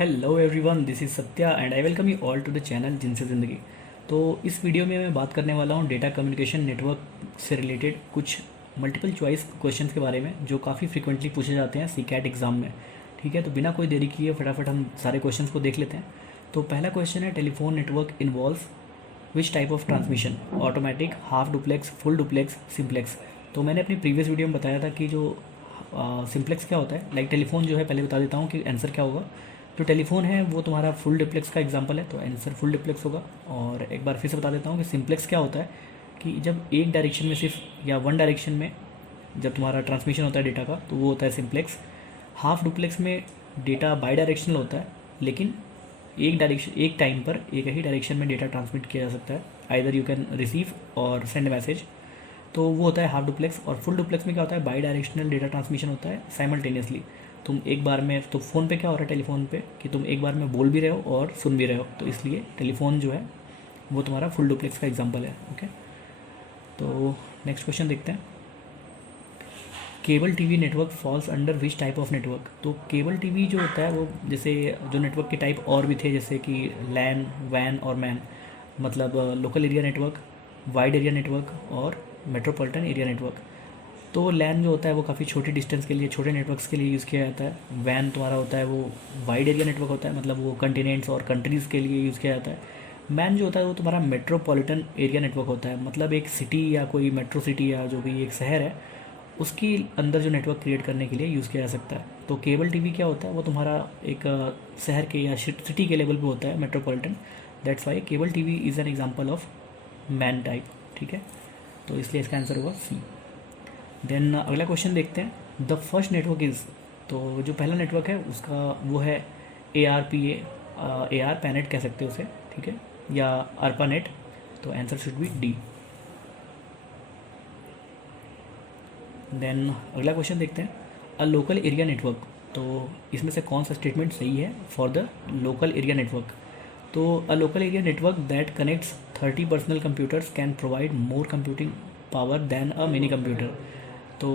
Hello everyone, this is Satya and I welcome you all to the channel जिनसे ज़िंदगी। तो इस वीडियो में मैं बात करने वाला हूँ डेटा कम्युनिकेशन नेटवर्क से रिलेटेड कुछ मल्टीपल चॉइस क्वेश्चंस के बारे में जो काफ़ी फ्रीक्वेंटली पूछे जाते हैं सीकैट एग्ज़ाम में। ठीक है, तो बिना कोई देरी किए फटाफट हम सारे क्वेश्चंस को देख लेते हैं। तो पहला क्वेश्चन है, telephone network involves which type of transmission? Automatic, half duplex, full duplex, simplex. तो मैंने अपनी प्रीवियस वीडियो में बताया था कि जो सिम्प्लेक्स क्या होता है। लाइक टेलीफोन जो है, पहले बता देता हूँ कि आंसर क्या होगा। जो टेलीफोन है वो तुम्हारा फुल डिप्लेक्स का एग्जांपल है, तो आंसर फुल डिप्लेक्स होगा। और एक बार फिर से बता देता हूँ कि सिम्प्लेक्स क्या होता है कि जब एक डायरेक्शन में सिर्फ या वन डायरेक्शन में जब तुम्हारा ट्रांसमिशन होता है डेटा का, तो वो होता है सिम्प्लेक्स। हाफ डुप्लेक्स में डेटा बाई डायरेक्शनल होता है, लेकिन एक टाइम पर एक ही डायरेक्शन में डेटा ट्रांसमिट किया जा सकता है। आइदर यू कैन रिसीव और सेंड मैसेज, तो वो होता है हाफ डुप्लेक्स। और फुल डुप्लेक्स में क्या होता है, बाई डायरेक्शनल डेटा ट्रांसमिशन होता है साइमल्टेनियसली। तुम एक बार में, तो फ़ोन पे क्या हो रहा है टेलीफोन पे कि तुम एक बार में बोल भी रहे हो और सुन भी रहे हो, तो इसलिए टेलीफोन जो है वो तुम्हारा फुल डुप्लेक्स का एग्जांपल है। ओके, तो नेक्स्ट क्वेश्चन देखते हैं। Cable TV network falls under which type of network? तो केबल टीवी जो होता है वो, जैसे जो नेटवर्क के टाइप और भी थे, जैसे कि लैन, वैन और मैन, मतलब local area network, wide area network और मेट्रोपॉलिटन एरिया नेटवर्क। तो लैन जो होता है वो काफ़ी छोटी डिस्टेंस के लिए, छोटे नेटवर्क्स के लिए यूज़ किया जाता है। वैन तुम्हारा होता है वो वाइड एरिया नेटवर्क होता है, मतलब वो कंटिनेंट्स और कंट्रीज़ के लिए यूज़ किया जाता है। मैन जो होता है वो तुम्हारा मेट्रोपॉलिटन एरिया नेटवर्क होता है, मतलब एक सिटी या कोई मेट्रो सिटी या जो भी एक शहर है उसकी अंदर जो नेटवर्क क्रिएट करने के लिए यूज़ किया जा सकता है। तो केबल टीवी क्या होता है, वो तुम्हारा एक शहर के या सिटी के लेवल पे होता है, metropolitan. That's why cable TV is an example of man type. ठीक है, तो इसलिए इसका आंसर होगा सी। देन अगला क्वेश्चन देखते हैं। द फर्स्ट नेटवर्क इज़, तो जो पहला नेटवर्क है उसका वो है ARPA, पैनेट कह सकते हो उसे, ठीक है, या ARPANET। तो answer should be D. Then अगला क्वेश्चन देखते हैं। अ लोकल एरिया नेटवर्क, तो इसमें से कौन सा स्टेटमेंट सही है for the local area network? तो a local area network that connects 30 personal computers can provide more computing power than a mini computer. तो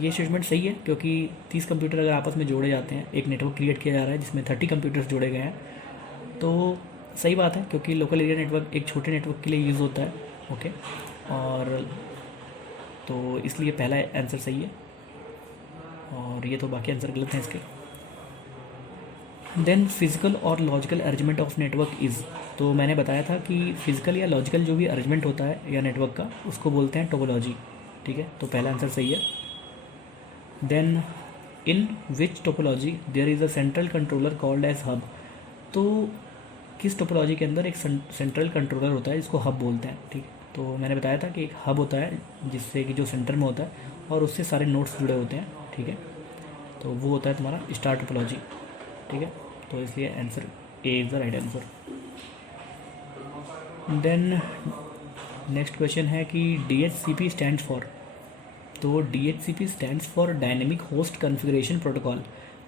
ये स्टेटमेंट सही है, क्योंकि 30 कंप्यूटर अगर आपस में जोड़े जाते हैं, एक नेटवर्क क्रिएट किया जा रहा है जिसमें 30 कंप्यूटर्स जोड़े गए हैं, तो सही बात है, क्योंकि लोकल एरिया नेटवर्क एक छोटे नेटवर्क के लिए यूज़ होता है। ओके, और तो इसलिए पहला आंसर सही है, और ये तो बाकी आंसर गलत हैं इसके। देन फिजिकल और logical arrangement of network is, तो मैंने बताया था कि फिजिकल या लॉजिकल जो भी अरेंजमेंट होता है या नेटवर्क का, उसको बोलते हैं टोपोलॉजी। ठीक है, तो पहला आंसर सही है। Then in which topology there is a central controller called as hub? तो किस टोपोलॉजी के अंदर एक सेंट्रल कंट्रोलर होता है जिसको हब बोलते हैं? ठीक है, तो मैंने बताया था कि एक हब होता है जिससे कि जो सेंटर में होता है और उससे सारे नोड्स जुड़े होते हैं। ठीक है, तो वो होता है तुम्हारा स्टार टोपोलॉजी। ठीक है, तो इसलिए answer A is the right answer. Then next question है कि DHCP स्टैंड्स फॉर? तो DHCP stands for dynamic host configuration protocol.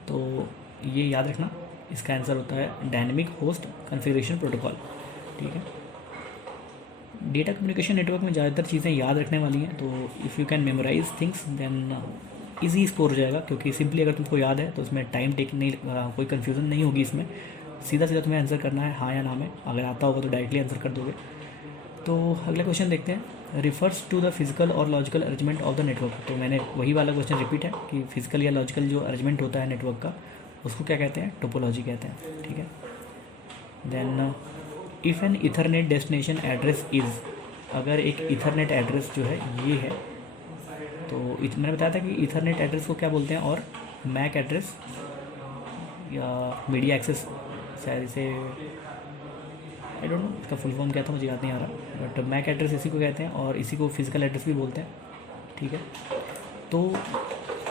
तो ये याद रखना, इसका आंसर होता है डायनेमिक होस्ट कॉन्फ़िगरेशन प्रोटोकॉल। ठीक है, डेटा कम्युनिकेशन नेटवर्क में ज़्यादातर चीज़ें याद रखने वाली हैं, तो if you can memorize things then easy score हो जाएगा, क्योंकि सिंपली अगर तुमको याद है तो इसमें टाइम टेक नहीं, कोई कन्फ्यूज़न नहीं होगी इसमें। सीधा सीधा तुम्हें आंसर करना है हाँ या ना में, अगर आता होगा तो डायरेक्टली आंसर कर दोगे। तो अगला क्वेश्चन देखते हैं। रिफर्स टू द फिजिकल और logical arrangement of the network. तो मैंने वही वाला क्वेश्चन रिपीट है कि फिजिकल या लॉजिकल जो अरेंजमेंट होता है नेटवर्क का, उसको क्या कहते हैं? टोपोलॉजी कहते हैं। ठीक है, then if an Ethernet destination address is, अगर एक इथरनेट एड्रेस जो है ये है, तो मैंने बताया था कि इथरनेट एड्रेस को क्या बोलते हैं, और मैक एड्रेस या मीडिया एक्सेस, शायद इसे आई डोंट नो इसका फुल फॉर्म क्या था, मुझे याद नहीं आ रहा, बट मैक एड्रेस इसी को कहते हैं और इसी को फिजिकल एड्रेस भी बोलते हैं। ठीक है, तो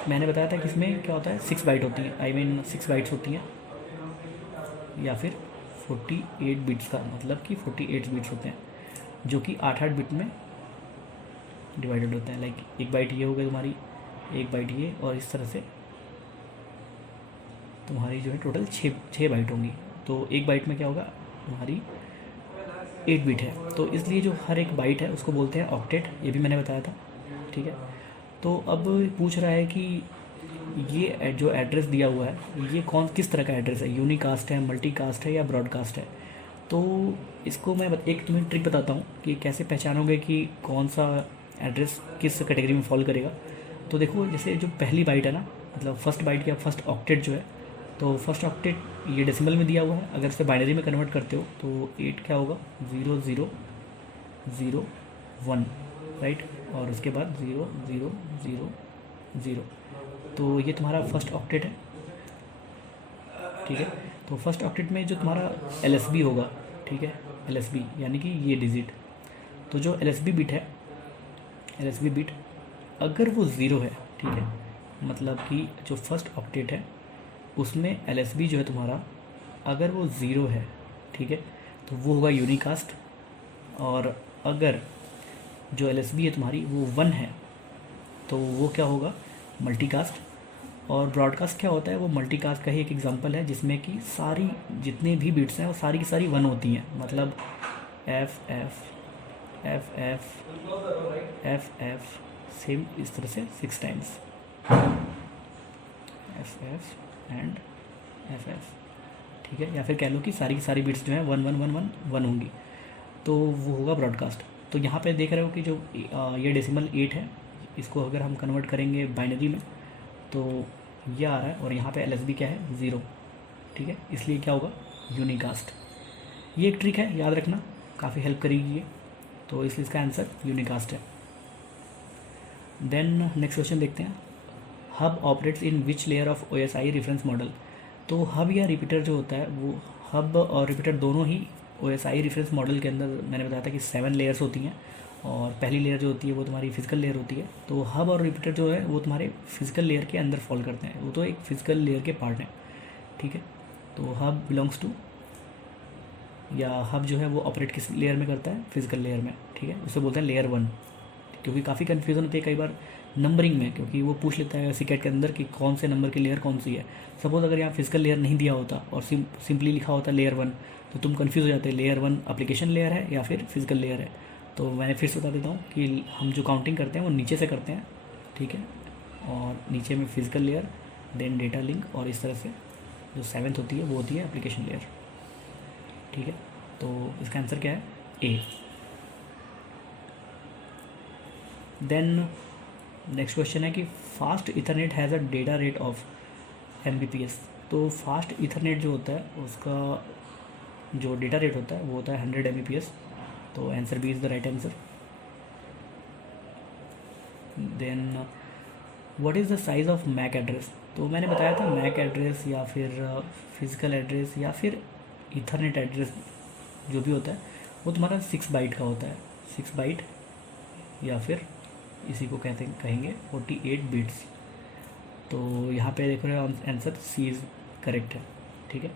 मैंने बताया था कि इसमें क्या होता है, 6 बाइट होती हैं, आई मीन 6 बाइट्स होती हैं, या फिर 48 बिट्स का मतलब कि 48 बिट्स होते हैं, जो कि 8-8 बिट में डिवाइडेड होते हैं। लाइक एक बाइट ये हो गई तुम्हारी, एक बाइट ये, और इस तरह से तुम्हारी जो है टोटल 6 बाइट होंगी। तो एक बाइट में क्या होगा, तुम्हारी 8 बिट है, तो इसलिए जो हर एक बाइट है उसको बोलते हैं ऑक्टेट, ये भी मैंने बताया था। ठीक है, तो अब पूछ रहा है कि ये जो एड्रेस दिया हुआ है ये किस तरह का एड्रेस है, यूनिकास्ट है, मल्टीकास्ट है या ब्रॉडकास्ट है। तो इसको मैं एक तुम्हें ट्रिक बताता हूँ कि कैसे पहचानोगे कि कौन सा एड्रेस किस कैटेगरी में फॉल करेगा। तो देखो जैसे जो पहली बाइट है ना, मतलब फर्स्ट बाइट या फर्स्ट ऑक्टेट जो है, तो फर्स्ट ऑक्टेट ये डेसिमल में दिया हुआ है, अगर इसे बाइनरी में कन्वर्ट करते हो तो 8 क्या होगा 0 0 0 1, राइट, और उसके बाद 0 0 0 0। तो ये तुम्हारा फर्स्ट ऑक्टेट है, ठीक है। तो फर्स्ट ऑक्टेट में जो तुम्हारा LSB होगा, ठीक है, LSB यानी कि ये डिजिट, तो जो LSB बिट है, LSB बिट अगर वो 0 है, ठीक है, मतलब कि जो फर्स्ट ऑक्टेट है उसमें LSB जो है तुम्हारा अगर वो 0 है, ठीक है, तो वो होगा यूनिकास्ट। और अगर जो LSB है तुम्हारी वो 1 है तो वो क्या होगा मल्टीकास्ट। और ब्रॉडकास्ट क्या होता है, वो मल्टीकास्ट का ही एक एग्जांपल है जिसमें कि सारी जितने भी बिट्स हैं वो सारी की सारी 1 होती हैं, मतलब F F F F F F same इस तरह से 6 times F F and F F, ठीक है। या फिर कह लो कि सारी की सारी बिट्स जो हैं 1 1 1 1 1 होंगी, तो वो होगा ब्रॉडकास्ट। तो यहाँ पे देख रहे हो कि जो ये डेसिमल 8 है, इसको अगर हम कन्वर्ट करेंगे बाइनरी में तो ये आ रहा है, और यहाँ पे LSB क्या है 0, ठीक है, इसलिए क्या होगा यूनिकास्ट। ये एक ट्रिक है, याद रखना, काफ़ी हेल्प करेगी ये, तो इसलिए इसका आंसर यूनिकास्ट है। देन नेक्स्ट क्वेश्चन देखते हैं, hub operates in which layer of OSI reference model. तो हब या रिपीटर जो होता है वो हब और रिपीटर दोनों ही OSI रेफरेंस मॉडल के अंदर मैंने बताया था कि 7 लेयर्स होती हैं, और पहली लेयर जो होती है वो तुम्हारी फिजिकल लेयर होती है। तो हब और रिपीटर जो है वो तुम्हारे फिजिकल लेयर के अंदर फॉल करते हैं, वो तो एक फिजिकल लेयर के पार्ट हैं, ठीक है। तो हब बिलोंग्स टू, या हब जो है वो ऑपरेट किस लेयर में करता है, फिजिकल लेयर में, ठीक है, उसे बोलते हैं लेयर 1। क्योंकि काफ़ी कन्फ्यूज़न होती है कई बार नंबरिंग में, क्योंकि वो पूछ लेता है सीकेट के अंदर कि कौन से नंबर की लेयर कौन सी है। सपोज़ अगर यहाँ फिजिकल लेयर नहीं दिया होता और सिंपली लिखा होता लेयर 1, तो तुम कंफ्यूज हो जाते लेयर 1 एप्लीकेशन लेयर है या फिर फिजिकल लेयर है। तो मैंने फिर से बता देता हूँ कि हम जो काउंटिंग करते हैं वो नीचे से करते हैं, ठीक है, और नीचे में physical layer, then data link, और इस तरह से जो 7th होती है वो होती है एप्लीकेशन लेयर, ठीक है। तो इसका आंसर क्या है A। देन नेक्स्ट क्वेश्चन है कि fast Ethernet has a data rate of Mbps। तो फास्ट इथरनेट जो होता है उसका जो डेटा रेट होता है वो होता है 100 Mbps। तो answer B is the right answer. Then what is the size of MAC address. तो मैंने बताया था मैक एड्रेस या फिर फिज़िकल एड्रेस या फिर इथरनेट एड्रेस जो भी होता है वो तुम्हारा 6 बाइट का होता है, 6 बाइट, या फिर इसी को कहेंगे 48 बिट्स। तो यहाँ पे देख रहे हो आंसर सी इज़ करेक्ट है, ठीक है।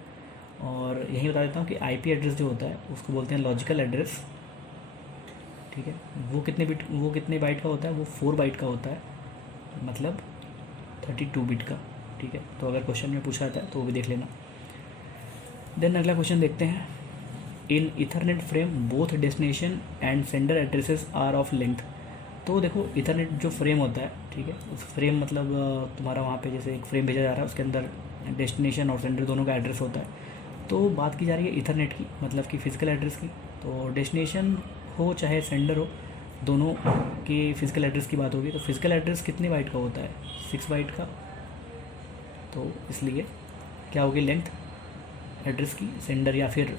और यही बता देता हूँ कि IP एड्रेस जो होता है उसको बोलते हैं लॉजिकल एड्रेस, ठीक है। वो कितने बाइट का होता है, वो 4 बाइट का होता है, मतलब 32 बिट का, ठीक है। तो अगर क्वेश्चन में पूछा जाता है तो वो भी देख लेना। देन अगला क्वेश्चन देखते हैं, in Ethernet frame both destination and sender addresses are of length. तो देखो इथरनेट जो फ्रेम होता है, ठीक है, उस फ्रेम मतलब तुम्हारा वहाँ पे जैसे एक फ्रेम भेजा जा रहा है उसके अंदर डेस्टिनेशन और सेंडर दोनों का एड्रेस होता है। तो बात की जा रही है इथरनेट की, मतलब कि फ़िज़िकल एड्रेस की। तो डेस्टिनेशन हो चाहे सेंडर हो, दोनों के फ़िज़िकल एड्रेस की बात होगी। तो फ़िज़िकल एड्रेस कितने बाइट का होता है, 6 बाइट का। तो इसलिए क्या होगी लेंथ एड्रेस की, सेंडर या फिर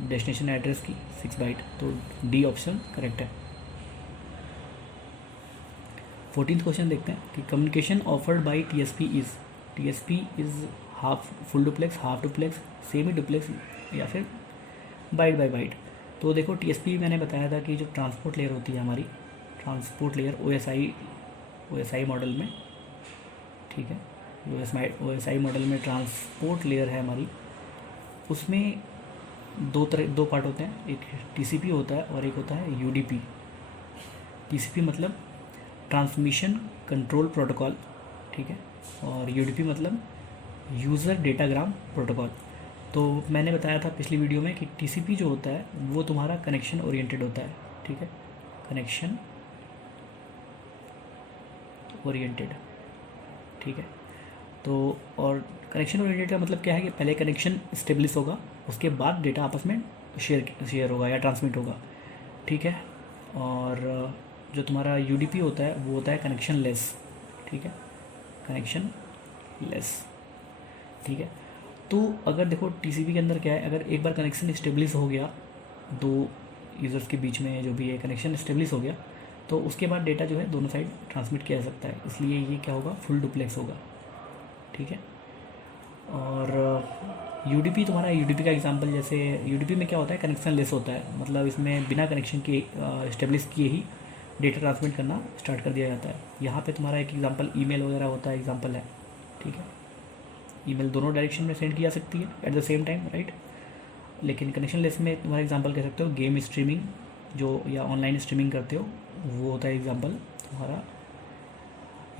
डेस्टिनेशन एड्रेस की 6 बाइट। तो डी ऑप्शन करेक्ट है। 14th क्वेश्चन देखते हैं कि communication offered by TSP is half full duplex, half duplex, semi duplex या फिर बाइट बाय बाइट। तो देखो TSP मैंने बताया था कि जो ट्रांसपोर्ट लेयर होती है हमारी, ट्रांसपोर्ट लेयर OSI मॉडल में, ठीक है, OSI मॉडल में ट्रांसपोर्ट लेयर है हमारी, उसमें दो पार्ट होते हैं, एक TCP होता है और एक होता है UDP। TCP मतलब ट्रांसमिशन कंट्रोल प्रोटोकॉल, ठीक है, और UDP मतलब यूज़र डेटाग्राम प्रोटोकॉल। तो मैंने बताया था पिछली वीडियो में कि TCP जो होता है वो तुम्हारा कनेक्शन ओरिएंटेड होता है, ठीक है, कनेक्शन ओरिएंटेड, ठीक है। तो और कनेक्शन ओरिएंटेड का मतलब क्या है कि पहले कनेक्शन स्टेब्लिश होगा, उसके बाद डेटा आपस में शेयर होगा या ट्रांसमिट होगा, ठीक है। और जो तुम्हारा यूडीपी होता है वो होता है कनेक्शन लेस, ठीक है, कनेक्शन लेस, ठीक है। तो अगर देखो टीसीपी के अंदर क्या है, अगर एक बार कनेक्शन स्टेब्लिश हो गया दो यूज़र्स के बीच में, जो भी है कनेक्शन स्टेब्लिश हो गया, तो उसके बाद डेटा जो है दोनों साइड ट्रांसमिट किया जा सकता है, इसलिए ये क्या होगा, फुल डुप्लेक्स होगा, ठीक है। और यूडीपी तुम्हारा, यूडीपी का एग्जांपल जैसे यूडीपी में क्या होता है, कनेक्शन लेस होता है, मतलब इसमें बिना कनेक्शन के इस्टेब्लिश किए ही डेटा ट्रांसमिट करना स्टार्ट कर दिया जाता है। यहाँ पे तुम्हारा एक एग्जांपल ईमेल वगैरह होता है, एग्जांपल है, ठीक है। ईमेल दोनों डायरेक्शन में सेंड की जा सकती है at the same time, right. लेकिन कनेक्शन लेस में तुम्हारा एग्जांपल कह सकते हो गेम स्ट्रीमिंग, जो या ऑनलाइन स्ट्रीमिंग करते हो, वो होता है एग्जांपल तुम्हारा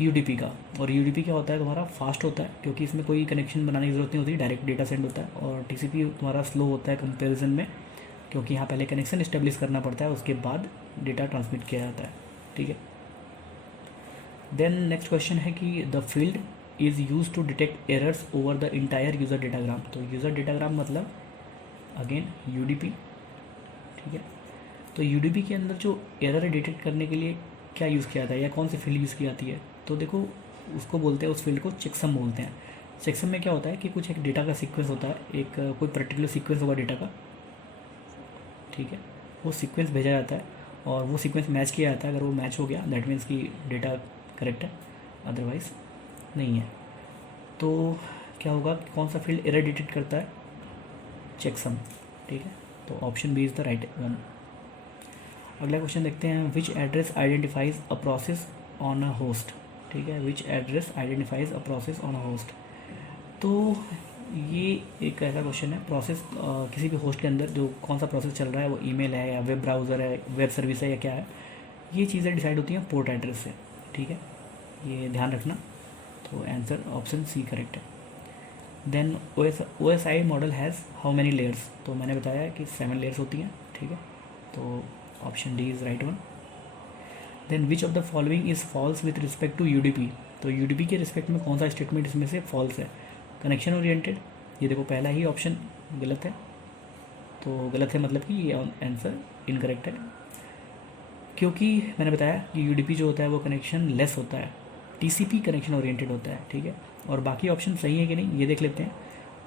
यूडीपी का। और यूडीपी क्या होता है तुम्हारा, फास्ट होता है, क्योंकि इसमें कोई कनेक्शन बनाने की ज़रूरत नहीं होती, डायरेक्ट डेटा सेंड होता है। और टीसीपी तुम्हारा स्लो होता है कंपैरिजन में, क्योंकि यहाँ पहले कनेक्शन इस्टेब्लिश करना पड़ता है, उसके बाद डेटा ट्रांसमिट किया जाता है, ठीक है। देन नेक्स्ट क्वेश्चन है कि the field is use to detect errors over the entire user datagram. तो यूज़र डेटाग्राम मतलब अगेन यूडीपी, ठीक है। तो यूडीपी के अंदर जो एरर डिटेक्ट करने के लिए क्या यूज़ किया जाता है या कौन सी फील्ड यूज़ की जाती है, तो देखो उसको बोलते हैं, उस फील्ड को चेकसम बोलते हैं। चेकसम में क्या होता है कि कुछ एक डेटा का सीक्वेंस होता है, एक कोई पर्टिकुलर सीक्वेंस होगा डेटा का, ठीक है। वो सीक्वेंस भेजा जाता है और वो सीक्वेंस मैच किया जाता है, अगर वो मैच हो गया दैट मीन्स कि डेटा करेक्ट है, अदरवाइज नहीं है। तो क्या होगा, कौन सा फील्ड एरर डिटेक्ट करता है, चेकसम, ठीक है। तो option B is the right one. अगला क्वेश्चन देखते हैं, which address identifies a process on a host, ठीक है। Which address identifies a process on a host. तो ये एक ऐसा क्वेश्चन है, प्रोसेस किसी भी होस्ट के अंदर जो कौन सा प्रोसेस चल रहा है, वो ईमेल है या वेब ब्राउज़र है, वेब सर्विस है या क्या है, ये चीज़ें डिसाइड होती हैं पोर्ट एड्रेस से, ठीक है, ये ध्यान रखना। तो आंसर ऑप्शन सी करेक्ट है। Then O S I model has how many layers. तो मैंने बताया कि 7 लेयर्स होती हैं, ठीक है। तो option D is right one. Then which of the following is false with respect to UDP. तो यूडीपी के रिस्पेक्ट में कौन सा स्टेटमेंट इसमें से फॉल्स है, कनेक्शन ओरिएंटेड, ये देखो पहला ही ऑप्शन गलत है, तो गलत है मतलब कि ये आंसर इनकरेक्ट है, क्योंकि मैंने बताया कि यूडीपी जो होता है वो कनेक्शन लेस होता है, टीसीपी कनेक्शन ओरिएंटेड होता है, ठीक है। और बाकी ऑप्शन सही है कि नहीं ये देख लेते हैं।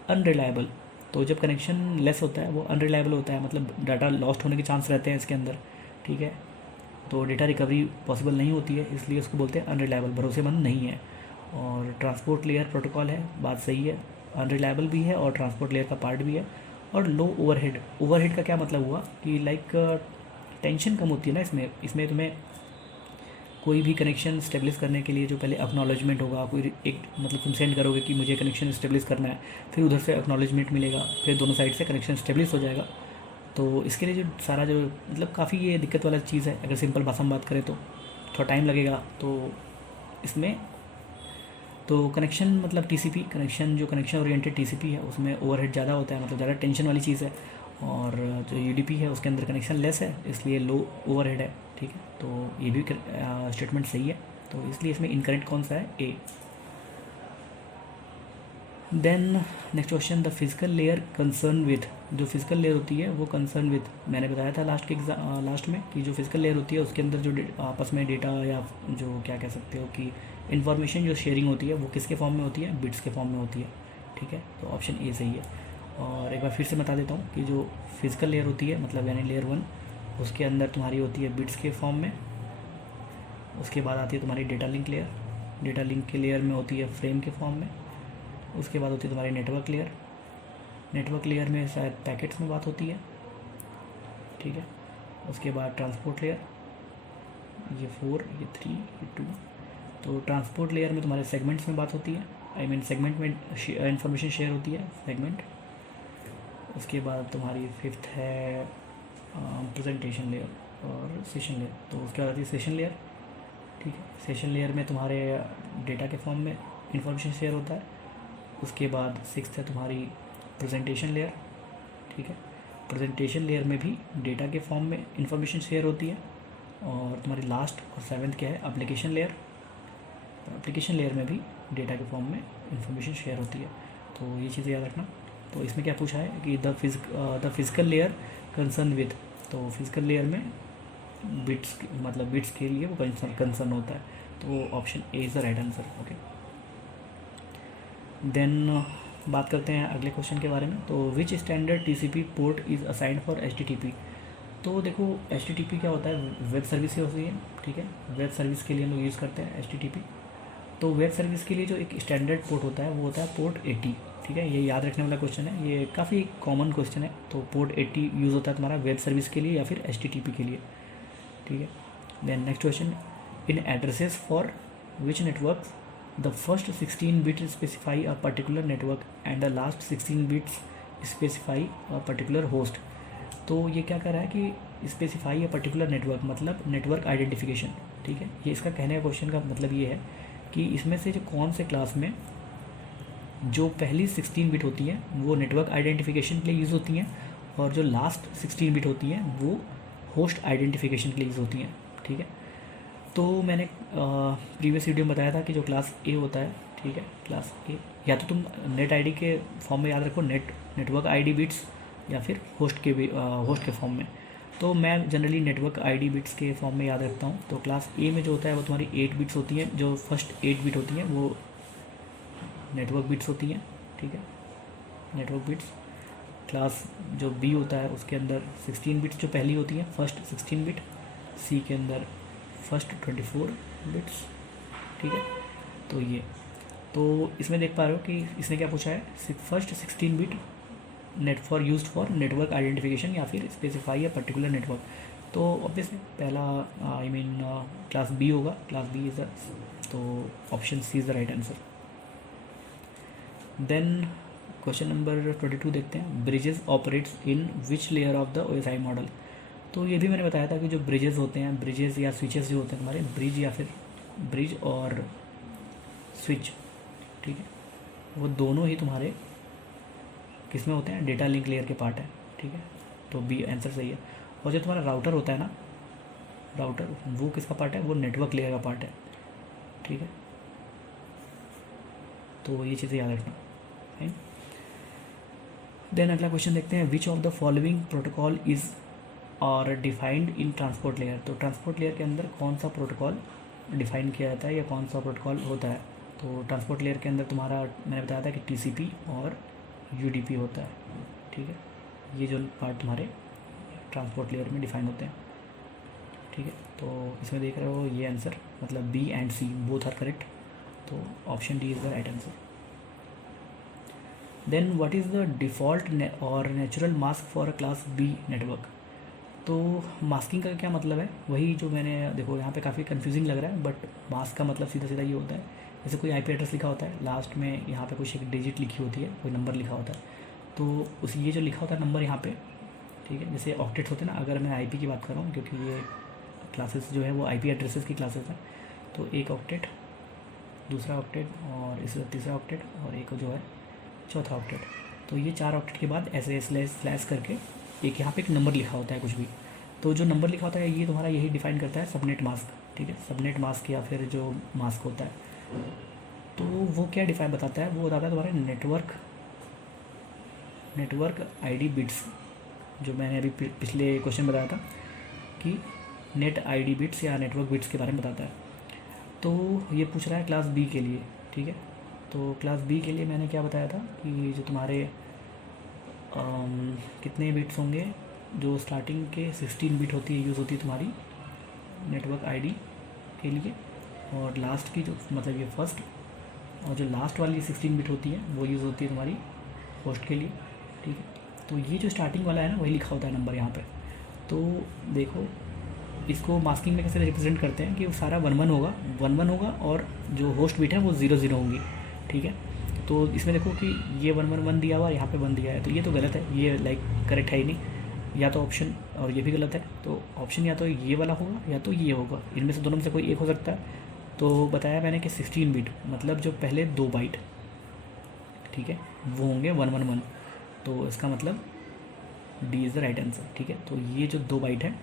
अनरिलायबल, तो जब कनेक्शन लेस होता है वो अनरिलायबल होता है, मतलब डाटा लॉस्ट होने के चांस रहते हैं इसके अंदर, ठीक है। तो डेटा रिकवरी पॉसिबल नहीं होती है, इसलिए उसको बोलते हैं अनरिलायबल, भरोसेमंद नहीं है। और ट्रांसपोर्ट लेयर प्रोटोकॉल है, बात सही है, अनरिलायबल भी है और ट्रांसपोर्ट लेयर का पार्ट भी है। और लो ओवरहेड, ओवरहेड का क्या मतलब हुआ कि लाइक टेंशन कम होती है ना इसमें। इसमें तुम्हें कोई भी कनेक्शन स्टेब्लिश करने के लिए जो पहले एक्नॉलेजमेंट होगा, कोई एक मतलब तुम सेंड करोगे कि मुझे कनेक्शन स्टेब्लिश करना है, फिर उधर से एक्नॉलेजमेंट मिलेगा, फिर दोनों साइड से कनेक्शन स्टेब्लिश हो जाएगा। तो इसके लिए जो सारा जो मतलब काफ़ी ये दिक्कत वाला चीज़ है, अगर सिंपल भाषा में बात करें तो थोड़ा टाइम लगेगा। तो इसमें तो कनेक्शन मतलब टीसीपी कनेक्शन, जो कनेक्शन ओरिएंटेड टीसीपी है उसमें ओवरहेड ज़्यादा होता है, मतलब ज़्यादा टेंशन वाली चीज़ है। और जो यूडीपी है उसके अंदर कनेक्शन लेस है, इसलिए लो ओवरहेड है, ठीक है। तो ये भी स्टेटमेंट सही है, तो इसलिए इसमें इनकरेक्ट कौन सा है, A. Then next question, the physical layer concern with. जो फिजिकल लेयर होती है वो कंसर्न विथ, मैंने बताया था लास्ट में कि जो फिजिकल लेयर होती है उसके अंदर जो आपस में डेटा या जो क्या कह सकते हो कि इन्फॉर्मेशन जो शेयरिंग होती है वो किसके फॉर्म में होती है, बिट्स के फॉर्म में होती है, ठीक है। तो ऑप्शन ए सही है। और एक बार फिर से बता देता हूँ कि जो फिजिकल लेयर होती है मतलब यानी लेयर 1, उसके अंदर तुम्हारी होती है बिट्स के फॉर्म में। उसके बाद आती है तुम्हारी data link layer, data link के लेयर में होती है फ्रेम के फॉर्म में। उसके बाद होती है तुम्हारी नेटवर्क लेयर, नेटवर्क लेयर में शायद पैकेट्स में बात होती है, ठीक है। उसके बाद ट्रांसपोर्ट लेयर, ये 4, ये 3, ये 2। तो ट्रांसपोर्ट लेयर में तुम्हारे सेगमेंट्स में बात होती है, आई मीन सेगमेंट में इंफॉर्मेशन शेयर होती है, सेगमेंट। उसके बाद तुम्हारी 5th है प्रेजेंटेशन लेयर और सेशन लेयर। तो उसके बाद आती है सेशन लेयर, ठीक है। सेशन लेयर में तुम्हारे डेटा के फॉर्म में इंफॉर्मेशन शेयर होता है। उसके बाद 6th है तुम्हारी प्रेजेंटेशन लेयर, ठीक है। प्रेजेंटेशन लेयर में भी डेटा के फॉर्म में इंफॉर्मेशन शेयर होती है। और तुम्हारी लास्ट और 7th क्या है, एप्लीकेशन लेयर, एप्लीकेशन लेयर में भी डेटा के फॉर्म में इंफॉर्मेशन शेयर होती है। तो ये चीज़ें याद रखना। तो इसमें क्या पूछा है कि the physical layer concern with, तो फिजिकल लेयर में बिट्स मतलब बिट्स के लिए वो कंसर्न होता है। तो option A is the right answer. Okay, then बात करते हैं अगले क्वेश्चन के बारे में। तो which standard TCP port is assigned for HTTP. तो देखो एचटीटीपी क्या होता है, वेब सर्विस होती है, ठीक है। वेब सर्विस के लिए हम लोग यूज़ करते हैं एचटीटीपी। तो वेब सर्विस के लिए जो एक स्टैंडर्ड पोर्ट होता है वो होता है पोर्ट 80, ठीक है। ये याद रखने वाला क्वेश्चन है, ये काफ़ी कॉमन क्वेश्चन है। तो पोर्ट 80 यूज़ होता है तुम्हारा वेब सर्विस के लिए या फिर एचटीटीपी के लिए, ठीक है। Then next question, in addresses for which network the first 16 bit specify a particular network and the last 16 bits specify a particular host. तो ये क्या कर रहा है कि स्पेसिफाई अ पर्टिकुलर नेटवर्क मतलब नेटवर्क आइडेंटिफिकेशन, ठीक है। ये इसका कहने का क्वेश्चन का मतलब ये है कि इसमें से जो कौन से क्लास में जो पहली 16 बिट होती है वो नेटवर्क आइडेंटिफिकेशन के लिए यूज़ होती हैं और जो लास्ट 16 बिट होती हैं वो होस्ट आइडेंटिफिकेशन के लिए यूज़ होती हैं, ठीक है। तो मैंने प्रीवियस वीडियो में बताया था कि जो क्लास ए होता है, ठीक है, क्लास ए या तो तुम नेट आईडी के फॉर्म में याद रखो, नेटवर्क आईडी बिट्स, या फिर होस्ट के फॉर्म में। तो मैं जनरली नेटवर्क आईडी बिट्स के फॉर्म में याद रखता हूँ। तो क्लास ए में जो होता है वो तुम्हारी 8 बिट्स होती हैं, जो फर्स्ट 8 बिट होती हैं वो नेटवर्क बिट्स होती हैं, ठीक है, नेटवर्क बिट्स। क्लास जो बी होता है उसके अंदर 16 बिट्स जो पहली होती हैं, फर्स्ट 16 बिट, सी के अंदर फर्स्ट 24 बिट्स, ठीक है। तो ये तो इसमें देख पा रहे हो कि इसने क्या पूछा है, first 16 bit used for network identification या फिर स्पेसिफाई अ पर्टिकुलर नेटवर्क। तो ऑब्वियसली पहला क्लास बी होगा, क्लास बी इज द, तो option C is the right answer. Then question number 22 देखते हैं, bridges operates in which layer of the OSI model. तो ये भी मैंने बताया था कि जो ब्रिजेस होते हैं, ब्रिजेस या स्विचेस जो होते हैं तुम्हारे, ब्रिज या फिर ब्रिज और स्विच, ठीक है, वो दोनों ही तुम्हारे किस में होते हैं, डेटा लिंक लेयर के पार्ट है, ठीक है। तो बी आंसर सही है। और जो तुम्हारा राउटर होता है ना, राउटर वो किसका पार्ट है, वो नेटवर्क लेयर का पार्ट है, ठीक है। तो ये चीज़ें याद रखना है। देन अगला क्वेश्चन देखते हैं, विच of the following protocol is और डिफाइंड इन ट्रांसपोर्ट लेयर। तो ट्रांसपोर्ट लेयर के अंदर कौन सा प्रोटोकॉल डिफाइन किया जाता है या कौन सा प्रोटोकॉल होता है। तो ट्रांसपोर्ट लेयर के अंदर तुम्हारा मैंने बताया था कि टीसीपी और यूडीपी होता है, ठीक है। ये जो पार्ट तुम्हारे ट्रांसपोर्ट लेयर में डिफाइन होते हैं, ठीक है। तो इसमें देख रहे हो ये आंसर, मतलब B and C both are correct. तो option D is the right answer. Then what is the default और natural mask for a class B network. तो मास्किंग का क्या मतलब है, वही जो मैंने देखो यहाँ पे काफ़ी कंफ्यूजिंग लग रहा है, बट मास्क का मतलब सीधा सीधा ये होता है, जैसे कोई आईपी एड्रेस लिखा होता है, लास्ट में यहाँ पे कुछ एक डिजिट लिखी होती है, कोई नंबर लिखा होता है, तो उस ये जो लिखा होता है नंबर यहाँ पे, ठीक है, जैसे ऑक्टेट्स होते हैं ना, अगर मैं आईपी की बात कर रहा हूँ क्योंकि ये क्लासेस जो है वो आईपी एड्रेसेस की क्लासेस हैं, तो एक ऑक्टेट, दूसरा ऑक्टेट और इसका तीसरा ऑक्टेट और एक जो है चौथा ऑक्टेट। तो ये 4 ऑक्टेट के बाद ऐसे स्लैश करके एक यहाँ पे एक नंबर लिखा होता है कुछ भी, तो जो नंबर लिखा होता है ये तुम्हारा यही डिफाइन करता है सबनेट मास्क, ठीक है। सबनेट मास्क या फिर जो मास्क होता है, तो वो क्या डिफाइन बताता है, वो बताता है तुम्हारे नेटवर्क आईडी बिट्स, जो मैंने अभी पिछले क्वेश्चन बताया था कि नेट आईडी बिट्स या नेटवर्क बिट्स के बारे में बताता है। तो ये पूछ रहा है क्लास बी के लिए, ठीक है। तो क्लास बी के लिए मैंने क्या बताया था कि जो तुम्हारे कितने बिट्स होंगे, जो स्टार्टिंग के 16 बिट होती है, यूज़ होती है तुम्हारी नेटवर्क आईडी के लिए, और लास्ट की जो मतलब ये फर्स्ट और जो लास्ट वाली 16 बिट होती है वो यूज़ होती है तुम्हारी होस्ट के लिए, ठीक है। तो ये जो स्टार्टिंग वाला है ना वही लिखा होता है नंबर यहाँ पे। तो देखो इसको मास्किंग में कैसे रिप्रेजेंट करते हैं कि वो सारा 1 1 होगा और जो होस्ट बिट है वो 0 0 होंगी, ठीक है। तो इसमें देखो कि ये 1 1 1 दिया हुआ, यहाँ पे 1 दिया है, तो ये तो गलत है, ये लाइक करेक्ट है ही नहीं, या तो ऑप्शन और ये भी गलत है। तो ऑप्शन या तो ये वाला होगा या तो ये होगा, इनमें से दोनों में से कोई एक हो सकता है। तो बताया मैंने कि 16 बिट मतलब जो पहले 2 बाइट, ठीक है, वो होंगे 1 1 1, तो इसका मतलब D is the right answer, ठीक है। तो ये जो 2 बाइट है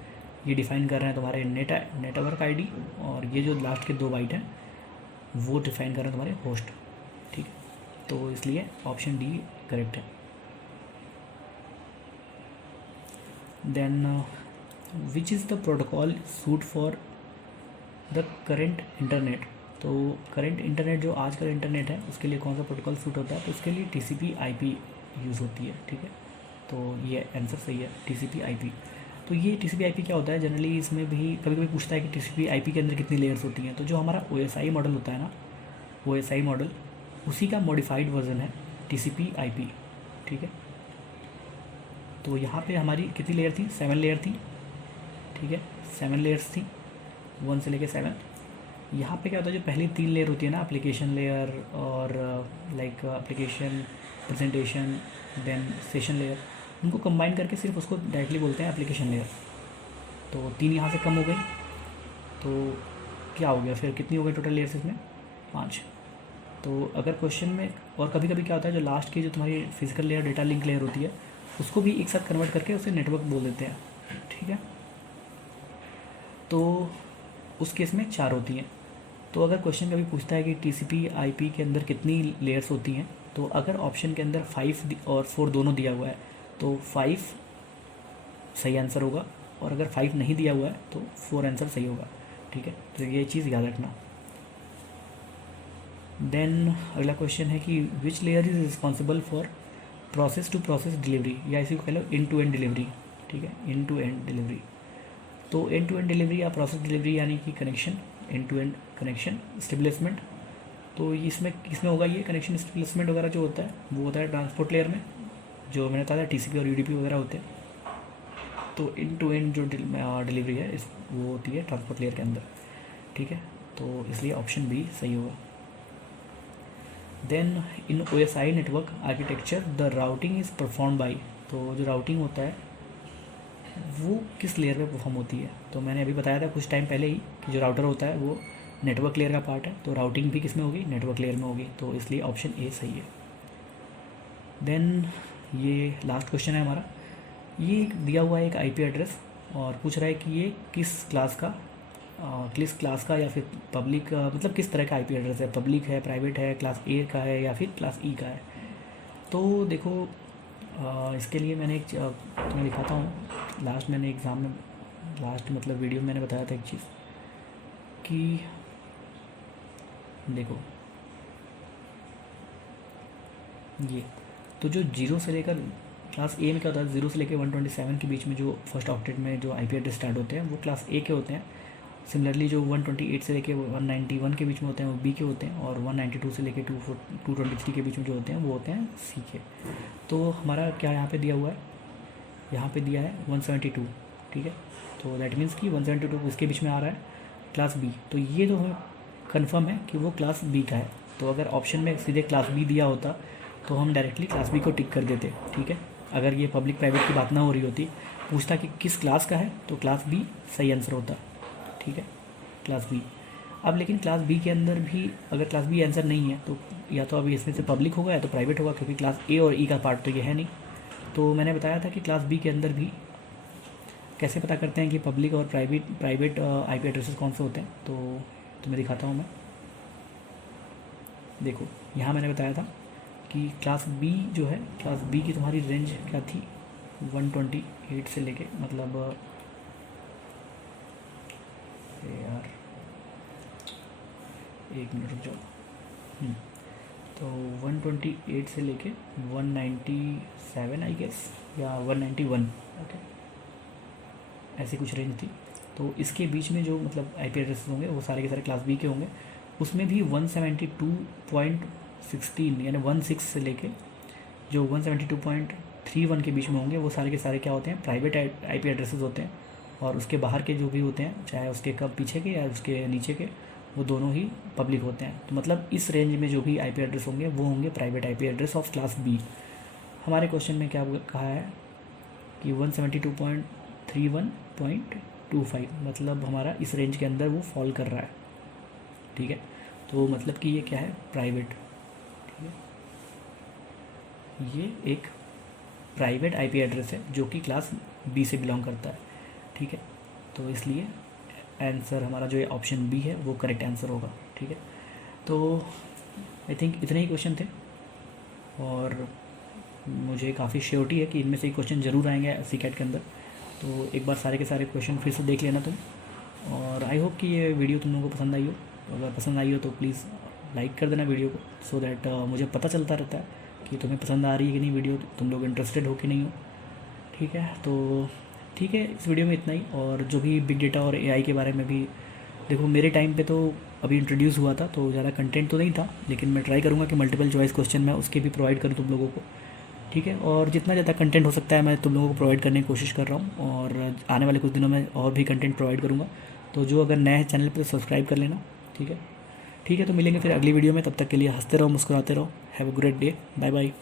ये डिफाइन कर रहे हैं तुम्हारे नेटवर्क आईडी, और ये जो लास्ट के 2 बाइट हैं वो डिफाइन कर रहे हैं तुम्हारे होस्ट, ठीक है। तो इसलिए ऑप्शन डी करेक्ट है। Then which is the protocol suite for the current internet. तो करेंट इंटरनेट जो आज का इंटरनेट है उसके लिए कौन सा प्रोटोकॉल सूट होता है, तो उसके लिए TCP/IP यूज़ होती है, ठीक है। तो ये आंसर सही है, TCP/IP। तो ये TCP/IP क्या होता है, जनरली इसमें भी कभी कभी पूछता है कि TCP/IP के अंदर कितनी लेयर्स होती हैं। तो जो हमारा OSI मॉडल होता है ना, OSI मॉडल उसी का मॉडिफाइड वर्जन है TCP/IP, ठीक है। तो यहाँ पे हमारी कितनी लेयर थी, 7 लेयर थी, ठीक है, 7 लेयर्स थी, 1 से लेके 7। यहाँ पे क्या होता है, जो पहली 3 लेयर होती है ना, एप्लीकेशन लेयर और like application presentation then session layer, उनको कंबाइन करके सिर्फ उसको डायरेक्टली बोलते हैं एप्लीकेशन लेयर। तो 3 यहाँ से कम हो गई, तो क्या हो गया फिर, कितनी हो गई टोटल लेयर्स इसमें, 5। तो अगर क्वेश्चन में, और कभी कभी क्या होता है, जो लास्ट की जो तुम्हारी physical layer data link layer होती है उसको भी एक साथ कन्वर्ट करके उसे नेटवर्क बोल देते हैं, ठीक है। तो उस केस में 4 होती हैं। तो अगर क्वेश्चन कभी पूछता है कि TCP/IP के अंदर कितनी लेयर्स होती हैं, तो अगर ऑप्शन के अंदर 5 और 4 दोनों दिया हुआ है तो 5 सही आंसर होगा, और अगर 5 नहीं दिया हुआ है तो 4 आंसर सही होगा, ठीक है। तो ये चीज़ याद रखना। देन अगला क्वेश्चन है कि which layer is responsible for process to process delivery, या इसी को कह लो एंड टू एंड डिलीवरी, ठीक है, एंड टू एंड डिलीवरी। तो एंड टू एंड डिलीवरी या प्रोसेस डिलीवरी यानी कि connection, end to end connection establishment. तो इसमें किसमें होगा, ये कनेक्शन स्टेबलिशमेंट वगैरह जो होता है वो होता है ट्रांसपोर्ट लेयर में, जो मैंने बताया TCP और UDP वगैरह होते हैं। तो एंड टू एंड जो डिलीवरी है इस वो होती है ट्रांसपोर्ट लेयर के अंदर, ठीक है। तो इसलिए ऑप्शन बी सही होगा। Then in OSI network architecture the routing is perform by. तो जो राउटिंग होता है वो किस लेयर पे परफॉर्म होती है। तो मैंने अभी बताया था कुछ टाइम पहले ही कि जो राउटर होता है वो नेटवर्क लेयर का पार्ट है, तो राउटिंग भी किस में होगी, नेटवर्क लेयर में होगी। तो इसलिए ऑप्शन ए सही है। देन ये लास्ट क्वेश्चन है हमारा, ये दिया हुआ है एक IP एड्रेस और पूछ रहा है कि ये किस क्लास का या फिर पब्लिक, मतलब किस तरह का IP एड्रेस है, पब्लिक है, प्राइवेट है, क्लास A का है या फिर क्लास E का है। तो देखो इसके लिए मैंने एक तुम्हें दिखाता हूँ, लास्ट मैंने एग्ज़ाम में, लास्ट मतलब वीडियो में मैंने बताया था एक चीज़ कि देखो ये, तो जो 0 से लेकर क्लास A में क्या होता है, 0 से लेकर 127 के बीच में जो फर्स्ट ऑक्टेट में जो IP एड्रेस स्टार्ट होते हैं वो क्लास A के होते हैं। सिमिलरली जो 128 से लेकर 191 के बीच में होते हैं वो B के होते हैं, और 192 से लेकर 223 के बीच में जो होते हैं वो होते हैं C के। तो हमारा क्या यहाँ पे दिया हुआ है, यहाँ पे दिया है 172, ठीक है। तो दैट मीन्स कि 172 इसके बीच में आ रहा है क्लास B। तो ये तो हमें कन्फर्म है कि वो क्लास B का है। तो अगर ऑप्शन में सीधे क्लास B दिया होता तो हम डायरेक्टली क्लास B को टिक कर देते, ठीक है। अगर ये पब्लिक प्राइवेट की बात ना हो रही होती, पूछता कि किस क्लास का है, तो क्लास B सही आंसर होता, ठीक है, क्लास B। अब लेकिन क्लास B के अंदर भी अगर क्लास B आंसर नहीं है तो या तो अभी इसमें से पब्लिक होगा या तो प्राइवेट होगा, क्योंकि क्लास A और E का पार्ट तो ये है नहीं। तो मैंने बताया था कि क्लास B के अंदर भी कैसे पता करते हैं कि पब्लिक और प्राइवेट IP एड्रेसेस कौन से होते हैं। तो तुम्हें दिखाता हूँ मैं, देखो यहाँ मैंने बताया था कि क्लास B जो है, क्लास B की तुम्हारी रेंज क्या थी, 128 से लेके, मतलब यार एक मिनट रुक जाओ, तो 128 से लेके 197 आई गेस या 191, ओके, ऐसी कुछ रेंज थी। तो इसके बीच में जो मतलब IP एड्रेस होंगे वो सारे के सारे क्लास B के होंगे। उसमें भी 172.16 यानी 16 से लेके जो 172.31 के बीच में होंगे वो सारे के सारे क्या होते हैं, प्राइवेट IP एड्रेसेस होते हैं। और उसके बाहर के जो भी होते हैं, चाहे उसके कब पीछे के या उसके नीचे के, वो दोनों ही पब्लिक होते हैं। तो मतलब इस रेंज में जो भी IP एड्रेस होंगे वो होंगे private IP address of class B। हमारे क्वेश्चन में क्या कहा है कि 172.31.25, मतलब हमारा इस रेंज के अंदर वो फॉल कर रहा है, ठीक है। तो मतलब कि ये क्या है, प्राइवेट, ठीक है, ये एक प्राइवेट IP एड्रेस है जो कि क्लास B से बिलोंग करता है, ठीक है। तो इसलिए आंसर हमारा जो ये ऑप्शन B है वो करेक्ट आंसर होगा, ठीक है। तो आई थिंक इतने ही क्वेश्चन थे और मुझे काफ़ी श्योरिटी है कि इनमें से ही क्वेश्चन ज़रूर आएंगे सीकैट के अंदर। तो एक बार सारे के सारे क्वेश्चन फिर से देख लेना तुम, और आई होप कि ये वीडियो तुम लोगों को पसंद आई हो। अगर पसंद आई हो तो प्लीज़ लाइक कर देना वीडियो को, सो दैट मुझे पता चलता रहता है कि तुम्हें पसंद आ रही है कि नहीं वीडियो, तुम लोग इंटरेस्टेड हो कि नहीं हो। ठीक है, तो ठीक है, इस वीडियो में इतना ही। और जो भी बिग डेटा और एआई के बारे में भी देखो, मेरे टाइम पे तो अभी इंट्रोड्यूस हुआ था तो ज़्यादा कंटेंट तो नहीं था, लेकिन मैं ट्राई करूँगा कि मल्टीपल चॉइस क्वेश्चन मैं उसके भी प्रोवाइड करूँ तुम लोगों को। ठीक है, और जितना ज़्यादा कंटेंट हो सकता है मैं तुम लोगों को प्रोवाइड करने की कोशिश कर रहा हूँ, और आने वाले कुछ दिनों में और भी कंटेंट प्रोवाइड करूँगा। तो जो अगर नए हैं चैनल पर, सब्सक्राइब कर लेना। ठीक है, ठीक है, तो मिलेंगे फिर अगली वीडियो में। तब तक के लिए हंसते रहो, मुस्कुराते रहो। Have a great day, bye bye.